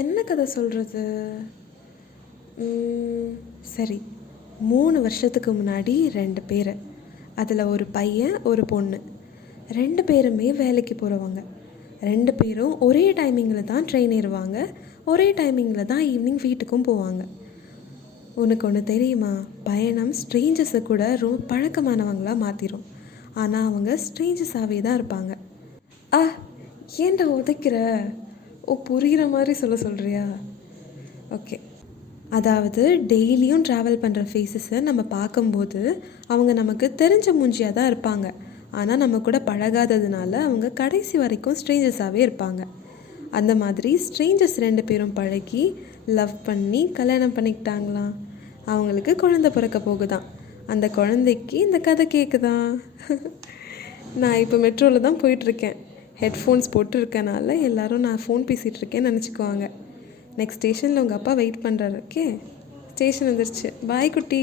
என்ன கதை சொல்கிறது? சரி, 3 வருஷத்துக்கு முன்னாடி 2 பேர், அதில் ஒரு பையன் ஒரு பொண்ணு, 2 பேருமே வேலைக்கு போகிறவங்க. 2 பேரும் ஒரே டைமிங்கில் தான் ட்ரெயின் ஏறுவாங்க, ஒரே டைமிங்கில் தான் ஈவினிங் வீட்டுக்கும் போவாங்க. உனக்கு ஒன்று தெரியுமா? பயணம் ஸ்ட்ரேஞ்சர்ஸை கூட ரொம்ப பழக்கமானவங்களாக மாற்றிடும். ஆனால் அவங்க ஸ்ட்ரேஞ்சர்ஸாகவே தான் இருப்பாங்க. ஏன்டா உதைக்கிற? புரிகிற மாதிரி சொல்கிறியா? ஓகே, அதாவது டெய்லியும் ட்ராவல் பண்ணுற ஃபேஸஸை நம்ம பார்க்கும்போது அவங்க நமக்கு தெரிஞ்ச மூஞ்சியாக தான் இருப்பாங்க. ஆனால் நம்ம கூட பழகாததுனால அவங்க கடைசி வரைக்கும் ஸ்ட்ரேஞ்சர்ஸாகவே இருப்பாங்க. அந்த மாதிரி ஸ்ட்ரேஞ்சர்ஸ் 2 பேரும் பழகி லவ் பண்ணி கல்யாணம் பண்ணிக்கிட்டாங்களாம். அவங்களுக்கு குழந்தை பிறக்க போகுதான். அந்த குழந்தைக்கு இந்த கதை கேட்குதான். நான் இப்போ மெட்ரோவில் தான் போயிட்டுருக்கேன். ஹெட்ஃபோன்ஸ் போட்டுருக்கனால எல்லோரும் நான் ஃபோன் பேசிகிட்ருக்கேன்னு நினச்சிக்குவாங்க. நெக்ஸ்ட் ஸ்டேஷனில் உங்கள் அப்பா வெயிட் பண்ணுறாரு. ஓகே, ஸ்டேஷன் வந்துருச்சு. பாய் குட்டி.